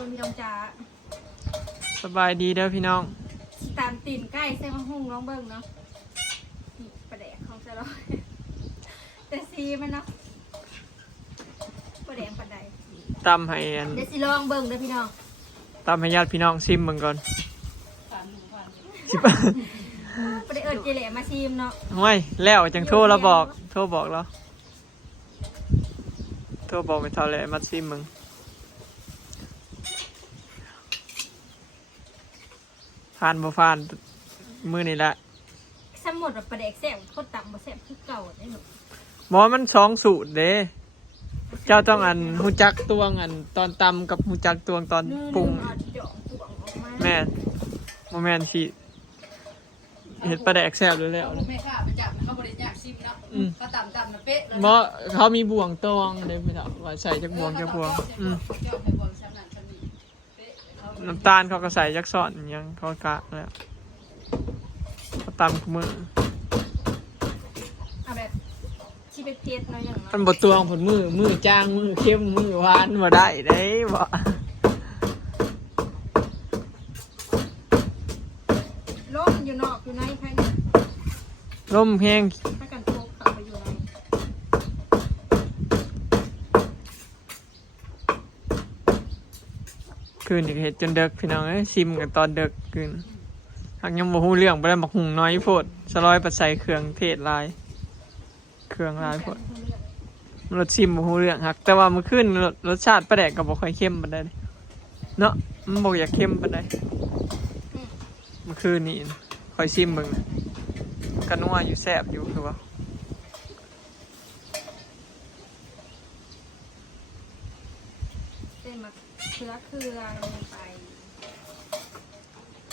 คนพี่น้องจ๋าสบายดีเด้อพี่น้องสิตามตีนใกล้ใส่มะฮุ่งน้องเบิ่งเนาะนี่ประแดกของจะลอยแต่ซีมันเนาะประแดกปันใดตำให้อันเดี๋ยวสิลองเบิ่งเด้อพี่น้องตำให้ญาติพี่น้องซิมเบิ่งก่อนสิบประเดเอิญเจเหล่มาชิมเนาะห้วยแล้วจังโทรแล้วบอก โทรบอกแล้วโทรบอกไปเท่าไหร่มาซิมมึง ผ่านบ่ผ่านมือนี่แหละสมมุดว่าประแดกแซ่บโคตรต่ำบ่แซ่บคือเก่าได้หนูหมอมันสองสูตรเด้ เจ้าต้องอันหูจักตวงอันตอนตำกับหูจักตวงตอนปรุง เอาจ่องตวงออกมาแม่นโมแมนสิเห็ดปลาแดกแซ่บเลยแล้วเอานะแม่ข้าไปจับเขาบริจาคซิมเนาะอืม เขาต่ำต่ำนะเป๊ะเลยเพราะเขามีบ่วงตวงเลยพี่น้องว่าใส่จักบ่วงจักบ่วงอืม เจ้าให้บวงชั้นนั้นชั้นนี้เป๊ะเขา น้ำตาลเขาก็ใส่จักซ่อนอิหยังเขากะแล้วเขาตำมือเอาแบบชิเปเพ็ดเนาะอย่างมัเนาะนบ่ตวงผลมือมือจ้างมือเข้มมือหวานบ่ได้เด้บ่ล่มอยู่นอกอยู่ในภายในลมแห้งถ้ากัน คืนนี่ก็เฮ็ดจนเดึกพี่น้องเอ้ยซิมกันตอนเดึกคืนหักยังบ่ฮู้เรื่องบ่ได้มักหุงน้อยโพดสลอยปัดใส่เครื่องเทศหลาย เครื่องหลายโพดรสชิมบ่ฮู้เรื่องฮัก แต่ว่ามื้อคืนรสรสชาติปลาแดกก็บ่ค่อยเข้มปานใดเดะเนาะมันบ่อยากเข้มปานใดเมื่อคืนนี้ค่อยชิมเบิ่งก็นัวอยู่แซ่บอยู่คือว่า เป็น มะเขือเครือลงไป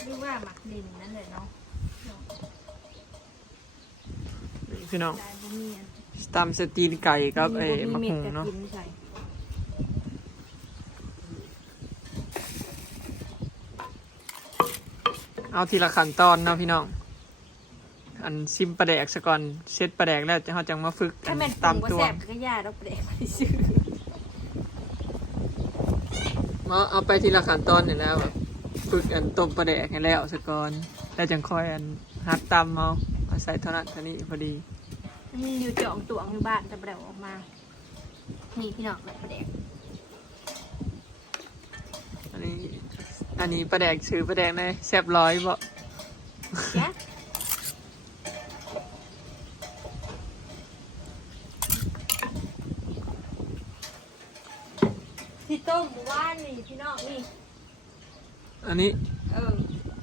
เรียกว่าหมักดินนั่นเลยเนาะนี่พี่น้องได้บุมีอันตำสตีนไก่กับไอ้มะเม็ฮุดงกระเนาะกินใส่เอาทีละขั้นตอนเนาะพี่น้อง อันซิมปลาแดกซะก่อนเซ็ตปลาแดกแล้วจะเฮาจังมาฝึกอัถ้านแม่นปรุงตำว่าตัว แซ่บก็ย่าดอกเปรกไปซื้อ มาเอาไปทีละขั้นตอนนี่แหล้วแบบฝึกอันต้มปลาแดกให้แล้วซะก่อนแล้วจังค่อยอันหัดตำเอาเอาใส่เท่านั้นเท่านี้พอดีมันอยู่จ่องตวงอยู่บ้านแต่เปรกออกมา นี่พี่น้องแบบเปรกอันนี้อันนี้ปลาแดกซื้อปลาแดกในแซ่บร้อยบ่แกะที่ต้มหมู่บ้า นนี่พี่น้องนี่ อันนี้ เออ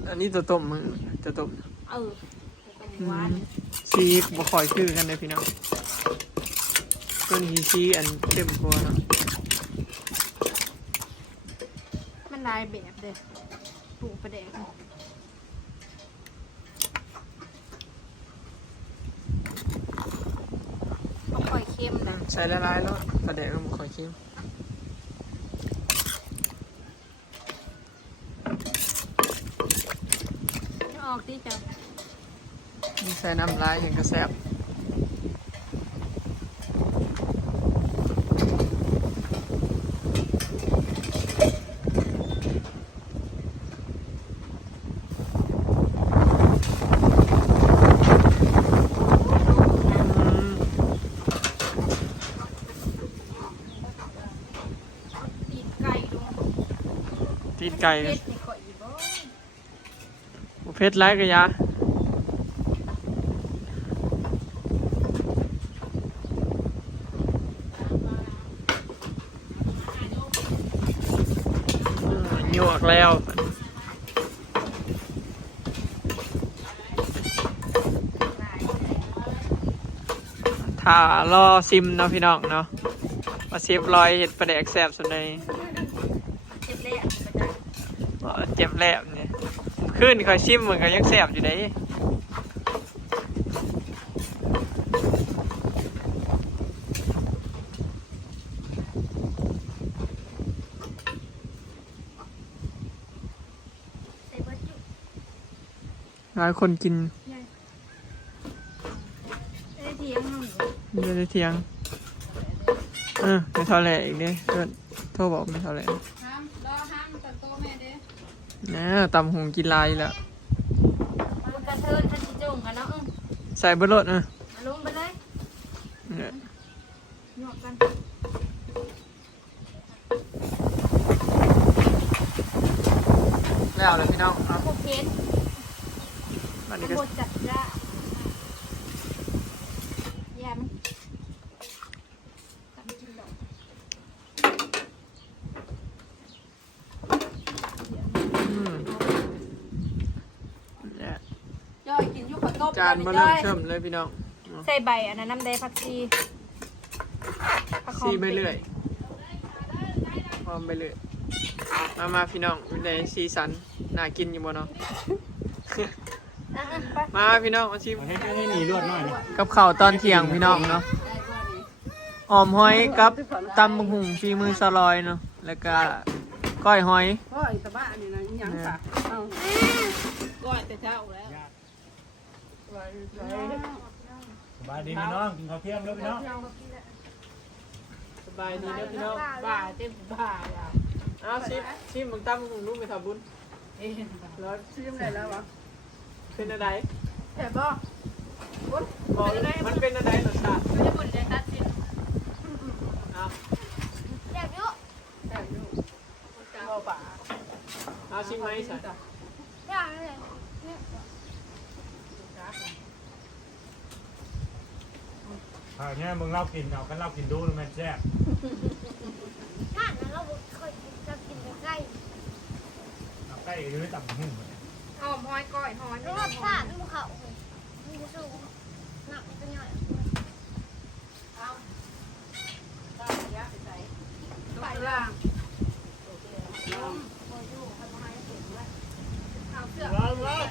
อันนี้ตัวต้มมือตัวต้มเออเป็นหมู่บ้านซีบ่ค่อยคือกันเลยพี่น้องตัวนี้ซีอันเข้มกว่าเนาะมันลายแบบเด้อปลูกประเดกต้องค่อยเข้มนะใส่ละลายแล้วปลาแดกมันบ่ค่อยเข้ม จะออกที่จะ นี่ใส่น้ำลายอย่างกระแซ่บอืมตีนไก่ลงตีนไก่เผ็ดนี่ข่อยอีบ่บ่เผ็ดร้ายกะยาอืมหยวกแล้ว ลาย ถ้ารอซิมเนาะพี่น้องเนาะมาเซฟรอยเห็ดปลาแดกแซ่บสุดในเจ็บเลยอะประจเจ็บแลบเนี่ยขึ้นคอยซิมมันก็ยังแซ่บอยู่ได้ใส่เบิดอยู่หลายคนกิน ใหญ่เอ้ยเทียงน้องอยู่ เยอะเลยเทียงเออไม่เท่าไหร่อีกเด้เอิ้นโทรบอกไม่เท่าไหร่ห้ามรอห้ามนะตำหุงกินลายแล้วมันกระเทินทันจิจุ่งกันเนาะอื้อใส่เบอร์รถนะมาลงไปเลยเนี่ยหยอกกันแล้วเลยพี่น้องเอาพวกเพชรบัดขนี้ก็บวนจัดจ้าแย่มันตัดไม่กินดอก อืมเนี่ย ย่อยกิน อยู่ข้าวต้มจานมาเริ่มเชิมเลยพี่น้องใส่ใบอันนั้นน้ำแดงผักชีผักหอมซีไปเรื่อยพร้อมไปเรื่อยมามาพี่น้องในซีสันน่ากินอยู่บ่เนาะอะอะไปมาพี่น้องมาชิมให้ให้หนีรวดหน่อยนะกับข้าวตอนเที่ยงพี่น้องเนาะได้กว่านี้ออมหอยกับตำบักหุ่งฝีมือสลอยเนาะแล้วก็ก้อยหอย ก็ไอ้ตะบ้านี่นะยังค่ะเอาก้อยแต่เช้าแล้ว สบายดีพี่น้องกินข้าวเที่ยงแล้วพี่น้องสบายดีเด้อพี่น้องบ้าเต็มบ้าอะเอาชิมชิมมึงตำบักหุ่งรู้ไหมครับบุญเอ๊ะแล้วชิมได้แล้ววะเป็นอะไรแซ่บบ่บอกมันเป็นอะไรรสชาติไม่ได้บุญใจตัดสินเอาแย่บยุแซ่บอยู่บ่ป่าเอาชิมไหมใส่ย่าง เลยข้าวเนี่ยมึงเล่ากินเอากันเล่ากินดูแล้วมันแซ่บบ้านนั้นเราเคยกินจะกินใกล้เอาใกล้หรือต่ำหุ่งหอมหอยก้อยหอยเพราะว่าบ้านมันเขามันจะสู้หนักเป็นไงไปล่างเอาเสื้อ ร้อนร้อน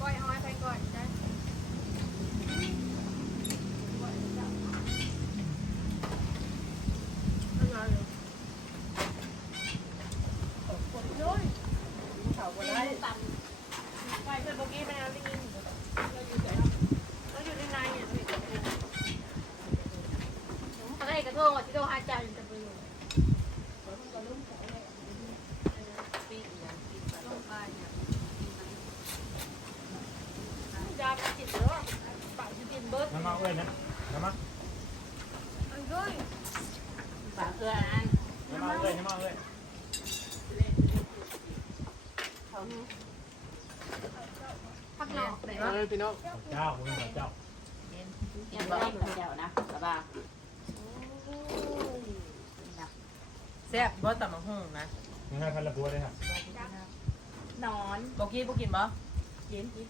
ก้อยหอยไปก่อนจ้ะ เขาบ่ได้ ไปเพื่อนโบกี้ไปแล้วได้ยินเราอยู่ในในเนี่ยเขาได้กระทงอะที่โดนอาจารย์จะไปอยู่ยาไปกินเด้อปากจะกินเบิร์ด น้ำมาเอ้ยนะน้ำมา มันด้วย ปากเอื้ออัน น้ำมาเอ้ยน้ำมาเอ้ย พักหล อกไหนเอาวะเลยพี่น้องเจ้ามึงเจ้ากินบ่ได้เดียวนะตะบ้าแซ่บบ่ตำมะฮุ่งนะมึงให้พันละบัวเลยค่ะนอนบ่กินบ่กินบ่กินกิน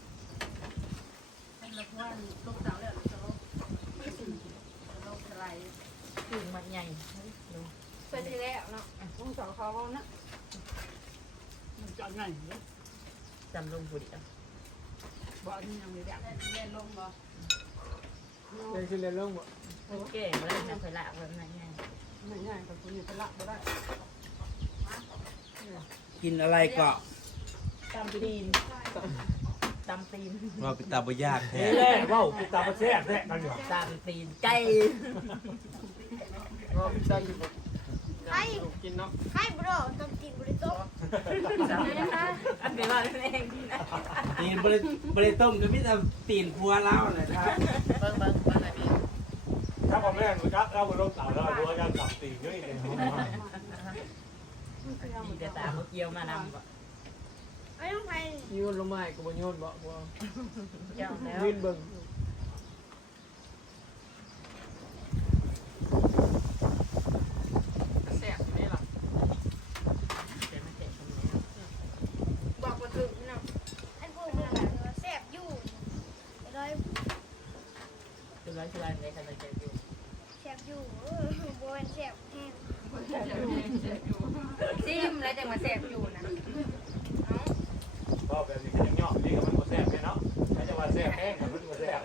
เป็นลูกว่าลูกสาวแล้วลูกสาวลูกอะไรถึงมันใหญ่เพื่อนที่แล้วเนาะลูกสาวเขานะมันจะไงเนี่ยจำลงผู้เดี ยวบ่นี่ยังไม่ได้เล่นลงบ่เลยคือเรียนเรื่องบ่โอเคบ่ได้นะเคยละเพิ่นนั่นไงไม่ง่ายกับคุณอยู่เป็นละบ่ได้กินอะไรก็ตำตีนตำตีนว่าเป็นตาบยากแท้นี่แหละว้าวกินตามาแซ่บแท้กันอยู่ตำตีนไก่ก็พี่จ้าอยู่บ่กินเนาะให้บรอต้องกินบริโต อันเป็นว่าเองตีนบริบริต้มก็ไมแต่ตีนพัวเล่าเลยครับเบิ่งเบิ่งเบิ่งอันนี้ถ้าผมแม่งมึงครับเราบนรถเต่าแล้วบัวจะตับตีนด้วยเองมีแต่ตาบ่เกี่ยวมานำบ่ไอ้ต้องไปโยนลงมาให้กูบ่โยนบ่บ่เจ้าแล้วยืนเบิ่งแซ่บอยู่นี่ล่ะ เดี๋ยวมันเสร็จตรงนี้ บอกมาถึงเนาะ ไอ้พวกมันแซ่บอยู่เลย คือร้อยชลายในคันจะอยู่ แซ่บอยู่เออโบนแซ่บแห้ง ซิมแล้วจังมาแสบอยู่นะก็แบบนี้ก็ยังย่อนี่ก็มันมาแซ่บแค่เนาะถ้าจะมาแซ่บแห้งมันมาแซ่บ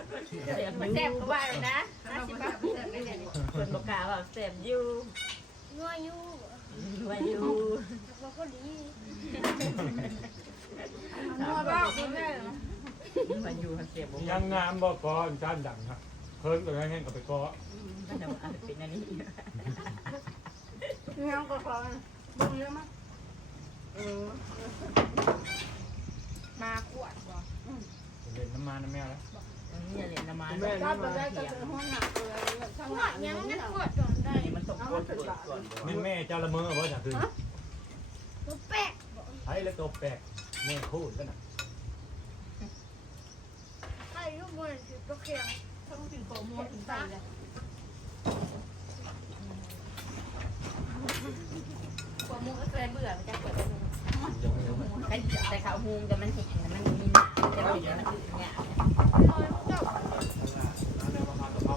เสียบมันแสบก็ว่าเลยนะห้าสิบบาทแสบได้เลยคนบ่กล้าว่าแซ่บอยู่นัวอยู่ว่าอยู่แต่ว่าก็ดีนัวบ้าคุณแม่ว่าอยู่มันเสียบบ่ยังงามบ่ก่อนจานดังครับเพิ่นก็แห้งกับไปก่อมันจะมาเป็นอันนี้เงาก็คอบึ้งเยอะมาก มาขวดบ่เล่นน้ำมันน้ำแมวแล้วนี่ยเรียญน้ำมันแม่ชอบนี่ไปมาได้ก็เป็นห้องหนักเลยข้างขวดยังนี่งั้นขวดจอนได้มันต้องโคตรเปิดก่อนแม่แม่เจ้าละเมอบ่จ้ะคือตัวแป๊กไอ้แล้วตัวแปลกแม่คู่กันนะไอ้ลูกบอลถือตัวเขียวต้องถึงโปรโมทถึงใจเลย วมุกก็เคยเบื่อมันจะเปิดแต่เขาฮูงแต่มันเห็นแต่มันมีหนาจะเป็นอย่างอื่นเนี่ยลอยเจ้าแล้วแล้วมาทานกะเพรา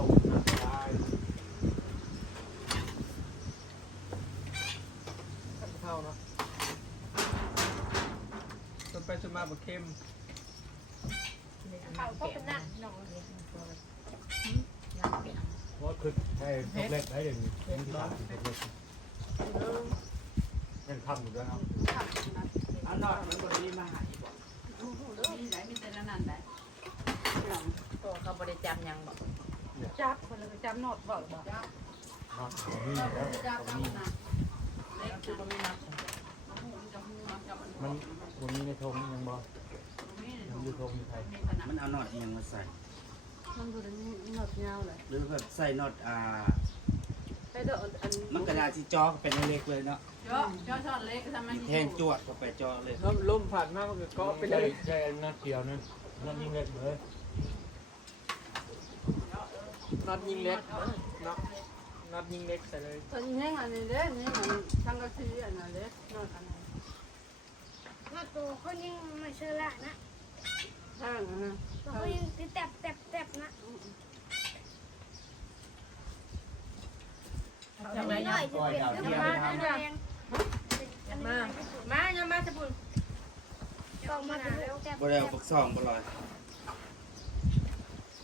ได้เข้านะจนไปจนมาบ่เข้มเขาก็เป็นนั่นหนอนเพราะคือให้พวกเล็กให้เดี๋ยวนี้เป็นที่บ้านเล็กยัง ทำอยู่ด้วยเนาะอันนอกมันบริมาหาอีกบ่มีไหนมีแต่นั่นไหนตัวเขาบริจำยังบอกจับคนละจับนอดบอกบอกเนาะมีแล้วจับมีน้เล็กคือมันไม่นับมันมันนมีในธงยังบ่มันอยู่ธงอยู่ไทยมันเอานอตอิหยังมาใส่มันดูหนอดยาวเลยหรือแบบใส่น็อตอ่ามันกระดาษที่จอเป็นเล็กเลยเนาะ เจาะเจาะช็อตเล็กทำไมแทงจวดเข้าไปจอเลยลมลมผ่านมามันก็เกาะไปเลยใช่นัดเดียวนึงนัดยิงเล็กเลยน็อตยิงเล็กนาะน็อตยิงเล็กใส่เลยตอนนี้อันนี้เด้นี่มันทั้งกระทิอันนั้นเล็กนอดอันนั้นมาตัวเขายิงไม่เชื่อละนะข้างนะตัวเขายิงติดแตบแตบแตบนะทำไมยจะเปลี่ยนเครื่องมาแดง มา มาอย่ามาสบุนกองมาเป็นแตบบ่ได้เอาปักซองบ่ลอย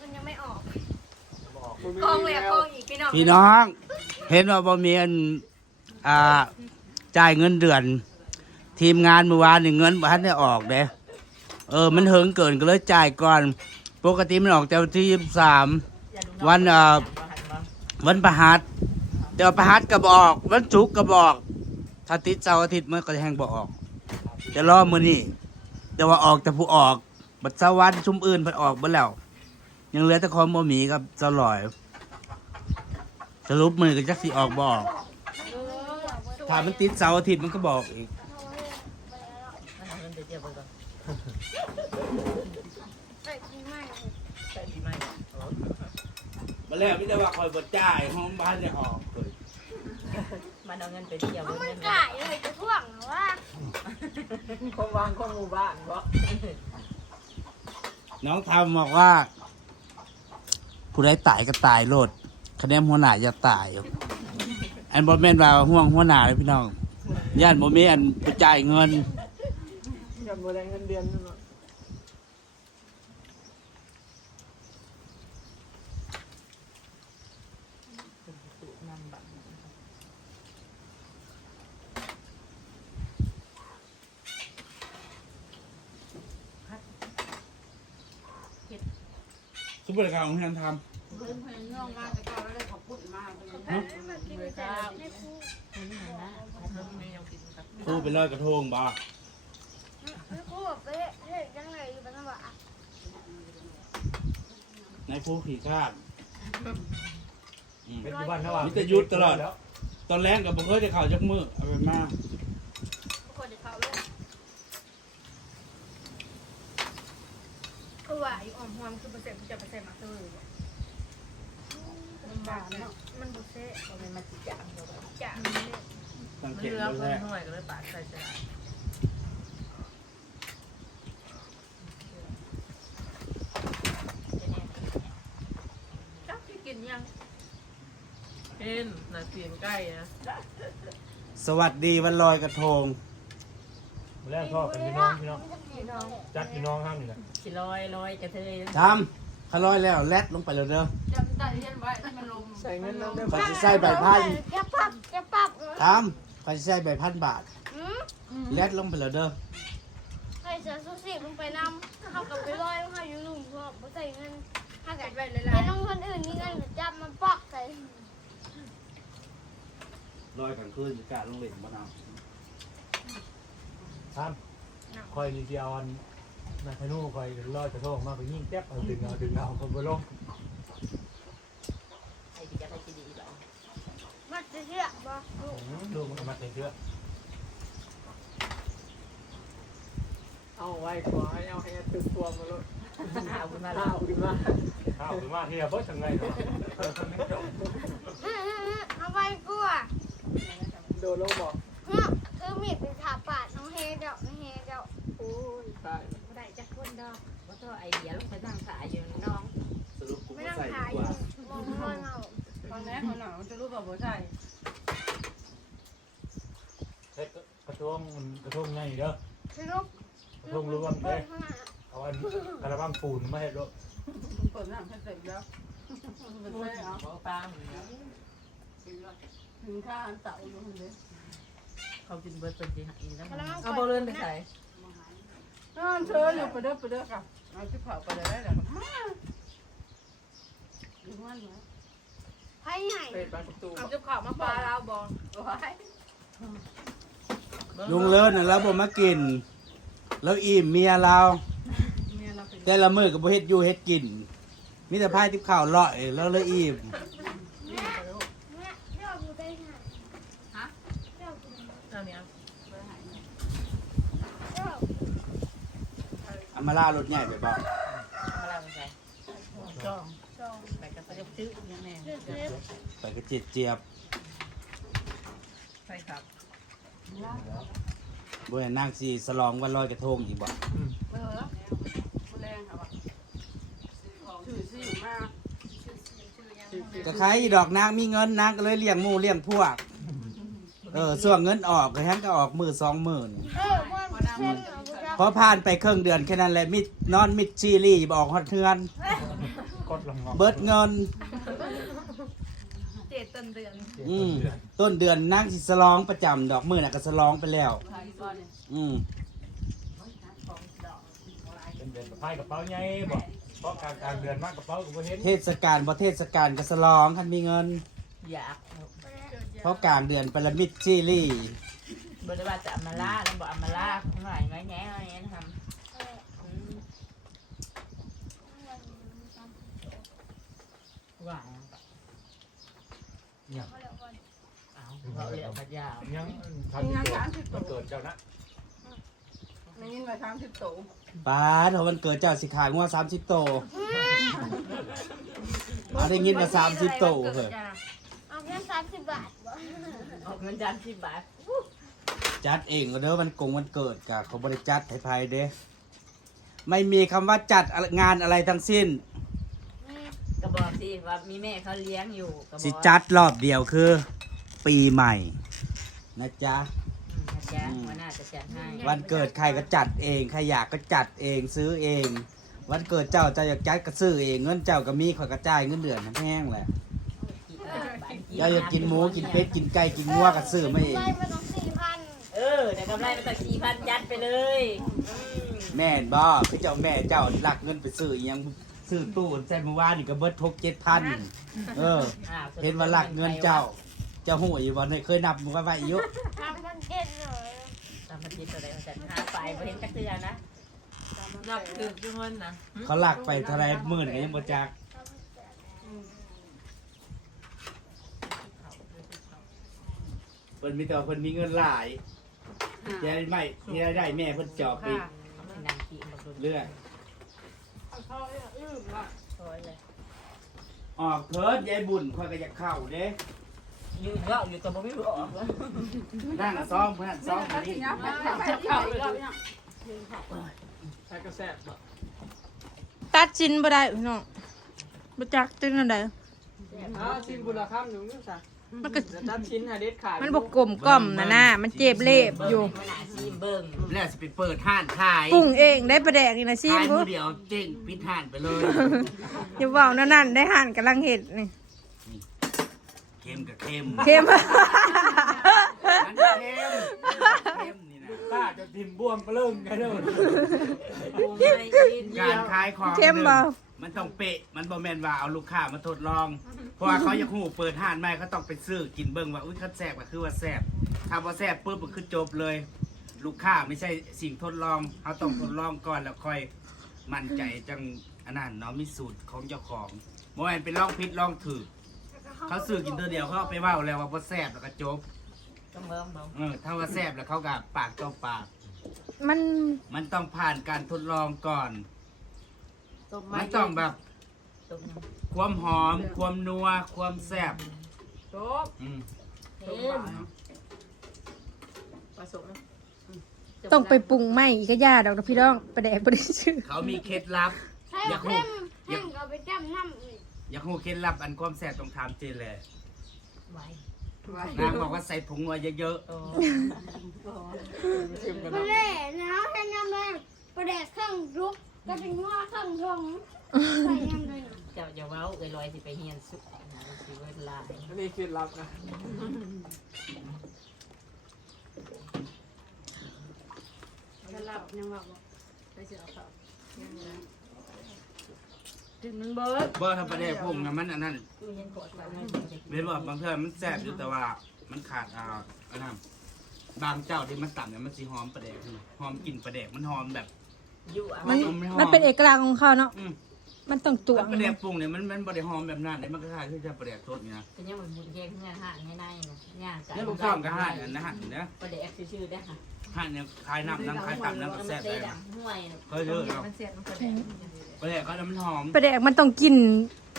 มันยังไม่ออกกองเลยกองอีกพี่น้องพี่น้อง เห็นว่าบ่มีอันอ่าจ่ายเงินเดือน ทีมงานเมื่อวานนี่เงินบ่ทันได้ออกเด้เออ มันเหิงเกินก็เลยจ่ายก่อน ปกติมันออกแต่วันที่23วันเอ่อวันประหัสแต่ว่าประหัสก็บออก วันศุกร์ก็บออก ถ้าติดเสาร์อาทิตย์มันก็แห้งบ่ออก จะรอมื้อนี้แต่ว่าออกแต่ผู้ออก บัดเสาร์วันชุมอื่นเพิ่นออกเบิดแล้ว ยังเหลือแต่ของบ่มีกับเจ้าลอย สรุปมือก็จักสิออกบ่ออกถ้ามันติดเสาร์อาทิตย์มันก็บอกอีกมันจะเจียวไปก่อนใส่จริงไหมใส่ดีไหมมาแล้วมิแต่ว่าคอยบ่จ่ายห้องบ้านได้ออกเลย มันเอาเงินไปเที่ยวมันเงินกายเลยจะท่วงหรือว่าความวางของหมู่บ้านบ่น้องทำบอกว่า ผู้ใดตายก็ตายโลดคะแนนหัวหน้าอย่าตาย อันบ่แม่นว่าห่วงหัวหน้าเลยพี่น้องย่านบ่มีอันไปจ่ายเงินกับบ่ได้เงินเดือนนั่นเนาะ สุบริการของท่านทเพิ่นเพิ่นน้องมาแต่ก่อนแล้วได้ขอบคุณมากเลยแพ้มากินแต่ในคูนี่นะแล้วไม่เอากินกับำคู่ไปลอยกระทงบ่ในคูแบบเฮ้ยเฮ้ยยังไงอยู่บ้านวะในผู้ขี่คาดอืมเป็นที่บ้านนะว่ามีแต่ยุดตลอด ตอนแรกก็บ่เคยได้เข้าจักมือเอาไปมา ทุกคนเดี๋ยวเขาเลยคือ ว่าอยู่อ่อมหอมคือเปอร์เซ็นต์จะเปอร์เซ็นต์มาคือมันบาดเนาะมันบุเซ่ก็ไม่มาจิจังเลยจะสังเกเรืตอดูเพิ่แลมหน่วยก็เลยปาดใส่เสื้อจับที่กินยังเห็นน่ะเสียงใกล้นะ สวัสดีวันลอยกระทง แรกพ่อเป็นพี่น้องพี่น้องจัดพี่น้องห้ามนี่แหละสิลอยลอยกระเทยทำขาลอยแล้วแลดลงไปแล้วเด้อจับตัดเย็นไว้ที่มันลมใส่เงินแล้วเด้อขอสิใส่ใบพันแกปับแกปับทำขอสิใส่ใบพันบาทอืมแลดลงไปแล้วเด้อใส่เสื้อสูสีลงไปนำเขากับไปลอยเขาอยู่ลุมเพราะใส่เงินถ้าเกิดไปเลยไอ้น้องคนอื่นนี่เงินจับมันปอกใส่ลอยกลางคืนจะกะลงเล่นบ่เอา ตามคอยดีเดียวอันนาธนูคอยลอยกระทงมาไปยิ่งแจ๊บเอาดึงเอาดึงเอาคนบนลงไอ้ที่จะได้ที่ดีหรอมันจะเชื่อบ่ลูกลูกมันก็มาเตะเชือกเอาไว้ขอให้เอาให้ตึกตัวมาเลยเอาขึ้นมาข้าแล้ววขึ้นมาข้าวถึงว่าเฮียเบิร์ดทำไงเนาะอื้ออื้ออื้อเอาไปกูอะโดนโลบอก ถึงข้าอันเต่าอยู่คนเดียวเขากินเบิร์ดเป็นสิหายแล้วแล้วมันเอาบ่เลื่อนไปใส่นอนเชิญอยู่ไปเด้อไปเด้อค่ะเอาที่เผาไปเลยได้แล้วมาดูมันเหรอไผ่ใหญ่เป็ดบานประตูเอาที่เผามาปลาเราบอลโอ้ยลุงเลิศน่ะแล้วบ่มากิน แล้วอิ่มเมียเราเมียเราเป็นแต่ละมื้อก็บ่เฮ็ดอยู่เฮ็ดกินมีแต่พายทิพข้าวเลาะแล้วเลยอิ่ม แม่เจ้าอยู่ได้ไงฮะเจ้าอยู่ได้ไง เอาเนี่ย เจ้า อา มาล่ารถใหญ่ไปบ่มาลาไปใส่จ้องจ้องไปกับไปกับซื้อยังแน่เจ้าเจ้าไปกระเจี๊ยบเจี๊ยบใช่ครับบ่ให้นางสิสลองวันลอยกระทงอีกบ่เออแรงค่ะว่ะชื่อชื่อมากก็ขายอีดอกนางมีเงินนางก็เลยเลี้ยงหมู่เลี้ยงพวก เออส่วนเงินออกก็ทั้งก็ออกมือสองหมื่นเออมัน เช่นเอาบุญรักพอผ่านไปครึ่งเดือนแค่นั้นแหละมิดนอนมิดซีรีส์บออกฮอดเทือน กดลงงอเบิดเงิน เจ็ดต้นเดือนอืมต้นเดือนนั่งสิสลองประจำดอกมือน่ะก็สลองไปแล้วขายก่อนเนี่ยอืมเป็นเดือนกับพายกระเป๋าใหญ่บ่เพราะกลางกลางเดือนมากกระเป๋าก็บ่เห็นเทศกาลบ่เทศกาลก็สลองคันมีเงิน อยาก เพราะกลางเดือนไปละมิดซีรีส์ บ่ได้ว่าจะอามาล่าแล้วบอกอามาล่าหน่อยน้อยแง่อะไรเงี้ยทำว่าเนี่ยเอาเราเรียกปัญญายังทำที่ตัวมันเกิดเจ้านะในยินมาทำสิบโตป้าเถาวันเกิดเจ้าสิขายงัว30โตเอาได้ยินมา30โตเฮ้ยเอาแค่สามสิบบาทบ่ออกเงินจานสิบบาท จัดเองก็เด้อวันกงวันเกิดกะเขาบ่ได้จัดให้ภายเด้ไม่มีคำว่าจัดงานอะไรทั้งสิ้น ก็บอกสิว่ามีแม่เขาเลี้ยงอยู่ก็บอกสิจัดรอบเดียวคือ ปีใหม่ นะจ๊ะ อืมนะจ๊ะว่าน่าจะจัดให้วันเกิดใครก็จัดเองใครอยากก็จัดเองซื้อเอง วันเกิดเจ้าเจ้าอยากจัดก็ซื้อเองเงินเจ้าก็มีข่อยกระจายเงินเดือนให้แห้งแหละเจ้าอยากกินหมูกินเป็ดกินไก่กินงัวก็ซื้อมาเองได้มาต้องสี่พัน เออแต่กำไรมันตั้งสี่พันยัดไปเลยอืมแม่นบ่คือเจ้าแม่เจ้าหลักเงินไปซื้ออิหยังซื้อตู้ใส่เมื่อวานนี่ก็เบิดทกเจ็ดพันเออ อ้าวเห็นว่าหลักเงินเจ้า เจ้าหูอยู่บ่เคยนับมันก็ไว้อยู่ทำพันเจ็ดเลยตามพันทิตอะไรมาจัดหาไปบ่เห็นจักเทือนะนับตึกจุเงินนะเขาหลักไปเท่าไรหมื่นก็ยังบ่จักเพิ่นมีแต่ว่าเพิ่นมีเงินหลาย ยายไม่ยายได้แม่เพิ่นจอบอีกเขาไม่นางขี้มาดูเรื่อยเขาลืมละซอยเลยออกเถิดยายบุญค่อยก็อยากเข้าเด้อยู่ก็อยู่กับบ่มีบ่ออกแล้วนั่งซ้อมเพื่อนซ้อมนี่ยับยับยับยับยับยับใช้กระแสบบ่ตัดชิ้นบ่ได้พี่น้องบ่จักตึงอันใดอ้าวชิมบุญละคำอยู่นี่ซะ มันก็จะตัดชิ้นหาเด็ดขาดมันบ่กลมกล่อมนะนะมันเจ็บเล็บอยู่เบิ่งหน้าซีมเบิ่งแล้วสิไปเปิดห้านขายปรุงเองได้ประแดกนี่นะซิมขายบ่มือเดียวเจ๊งปิดห้านไปเลย อย่าเว้านั่นนั่นได้ห่านกำลังเฮ็ดนี่เค็มกับเค็มเข้ม อันนี้เค็มเค็มนี่นะตาจะทิมบ่วงปลึงกันเด้อปรุงให้กินการขายของเข้มบ่ มันต้องเป๊ะ มันบ่แม่นว่าเอาลูกค้ามาทดลอง เพราะว่าเขาอยากหูเปิดห้านใหม่เขาต้องไปซื้อกินเบิ่งว่าอุ้ยเขาแซ่บก็คือว่าแซ่บถ้าบ่แซ่บปุ๊บก็คือจบเลย ลูกค้าไม่ใช่สิ่งทดลองเขาต้องทดลองก่อนแล้วค่อยมั่นใจจังอันนั้นเนาะมีสูตรของเจ้าของโมแมนเป็นลองพิษลองถือเขาซื้อกินตัวเดียวเขาเอาไปเว่าแล้วว่าพอแซ่บแล้วก็จบต้องเบิ่งเบิ่งเออถ้าว่าแซ่บแล้วเขากับปากต่อปาก มันมันต้องผ่านการทดลองก่อน ต้มมันต้องแบบ ต้มความหอม ความนัว ความแซ่บโจ๊กอืมเค็มผสมต้องไปปรุงใหม่อีกก็ยาดอกนะพี่น้องประแดกบ่ได้ชื่อเขามีเคล็ดลับ ใช่อยากรู้เข้มแห้งก็ไปจ้ำน้ำอีกอยากรู้เคล็ดลับอันความแซ่บต้องถามเจเลยไว้ไว้นางบอกว่าใส่ผงนัวเยอะโอ้ประเดะนะแค่น้ำแรงประเดะเครื่องรุก ก็เป็นว่าเครื่องทงใส่ยำเลยเจ้าจะเว้าเอ้ยลอยสิไปเฮียนสุดนะสิเวลาอันนี้คือลับนะจะหลับยังหลับบ่ไปเสียเอาครับถึงมันเบิดๆบ่ทำประเดี๋ยวผงนะมันอันนั้นตู้เย็นขวดไว้ให้เม่นบอกบางเทื่อมันแซ่บอยู่แต่ว่ามันขาดอ่าอันนั้นบางเจ้าที่มันต่ำเนี่ยมันสีหอมประเดี๋ยวหอมกลิ่นประเดี๋ยวมันหอมแบบ อยู่อะมันมันไม่หอม มันเป็นเอกลักษณ์ของเขาเนาะอืมมันต้องตวง มันประเดี๋ยวปรุงเนี่ยมันมันประเดี๋ยวหอมแบบนั้นเนี่ยมันก็คล้ายๆที่จะประเดี๋ยวสดนี่นะเป็นยังมันบุญแยกเงินห่างให้ในนะย่างไก่นี่ลูกซ่อมก็ห่านอันนะห่านเนี่ยประเดี๋ยวชื่อได้ค่ะห่านเนี่ยคลายน้ำน้ำคลายต่ำน้ำก็แซ่บเตะเลยดังห้วยเฮ้ยเยอะเนาะมันเสียดมันกระแดงประเดี๋ยวก็มันหอมประแดกมันต้องกิน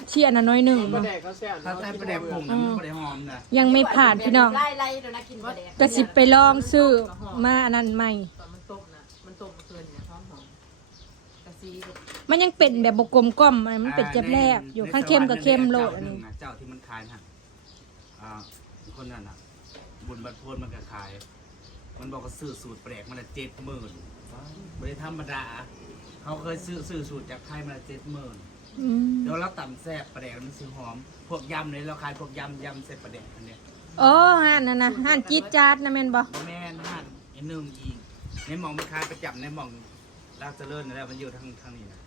เชี่ยนะน้อยหนึ่งปลาเนาะแดกก็แซ่บถ้าใส่ประเดี๋ยวผงเนี่ยมันประเดี๋ยวหอมนะยังไม่ผ่านพี่น้องไล่ไล่เดี๋ยวนะกินประเดี๋ยวก็สิไปลองซื้อมาอันนั้นใหม่ต กะซีมันยังเป็นแบบบกลมกล่อมอันมันเป็นเจ็บแรบอยู่ข้างเข้มกับเข้มโลดอันนี้ เจ้าที่มันขายฮะอ่าคนนั้นอะ บุญบัตรโพนมันก็ขาย มันบอกว่าซื้อสูตรแปลกมันละเจ็ดหมื่นไม่ได้ธรรมดาเขาเคยซื้อซื้อสูตรจากไทยมันละเจ็ดหมื่นอืมแล้วเราต่ำแซ่บประเดี๋ยวมันซื้อหอม พวกยำเลยเราขายพวกยำยำเสร็จประเดี๋ยวอันเนี้ย โอ้ห่านนั่นนะห่านจี๊ดจาดนะแม่นบ่แม่นห่านไอ้หนึ่งอีกในหมองมันขายประจำในหมอง ลาดเจริญนั่นแหละมันอยู่ทางทางนี้นะ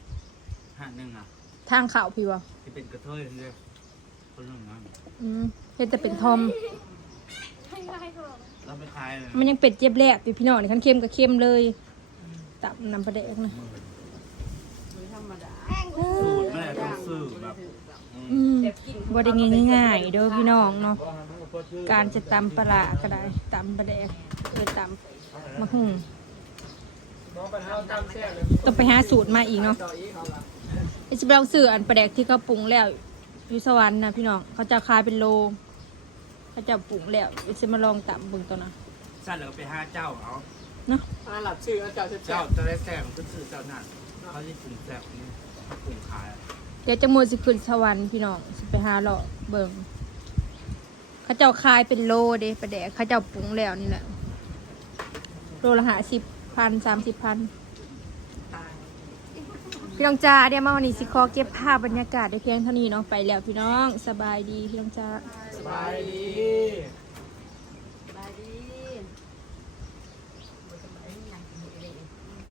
ห่านหนึ่งอะ ทางเขาพี่บ่ที่เป็นกระเทยเนี่ยคนหนึ่งนะอืมเฮ็ดแต่เป็นทอมให้ไว้ก่อนเราไปขายเลยมันยังเป็ดเจ็บแรบอยู่พี่น้องนี่คันเข้มก็เข้มเลยตับน้ำประแดกนะมันธรรมดาแห้งก็สูตรมันแหละต้องซื้อแบบอืมอืมบ่ได้ง่ายๆเด้อพี่น้องเนาะ การจะตำปลาร้าก็ได้ตำประแดกเออตำมะฮุ่งน้องไปเอา ตามแซ่บเลยต้องไปหาสูตรมาอีกเนาะต่ออีกเอาละไอ้สิไปลองซื้ออันประแดกที่เขาปรุงแล้วอยู่สวรรค์นะพี่น้องเขาจะขายเป็นโล เขาจะปรุงแล้วไอ้สิมาลองตำเบิ่งตัวนะสั่นแล้วก็ไปหาเจ้าเอาเนาะอาหลับชื่อเอาเจ้าแซ่เจ้าบจะได้แซ่บก็ซื้อเจ้านั่นเขาจะถึงแซ่บนี่เขาปรุงขายเดี๋ยวจะมือสิขึ้นสวรรค์พี่น้องสิไปหาเลาะเบิ่งเขาเจ้าขายเป็นโลเด้ประแดกเขาเจ้าปรุงแล้วนี่แหละโลละหาสิบ พันสามสิบพันพี่น้องจ้าเดี๋ยวมาวันนี้สิขอเก็บภาพบรรยากาศได้เพียงเท่านี้เนาะไปแล้วพี่น้องสบายดีพี่น้องจ้าๆสบายดี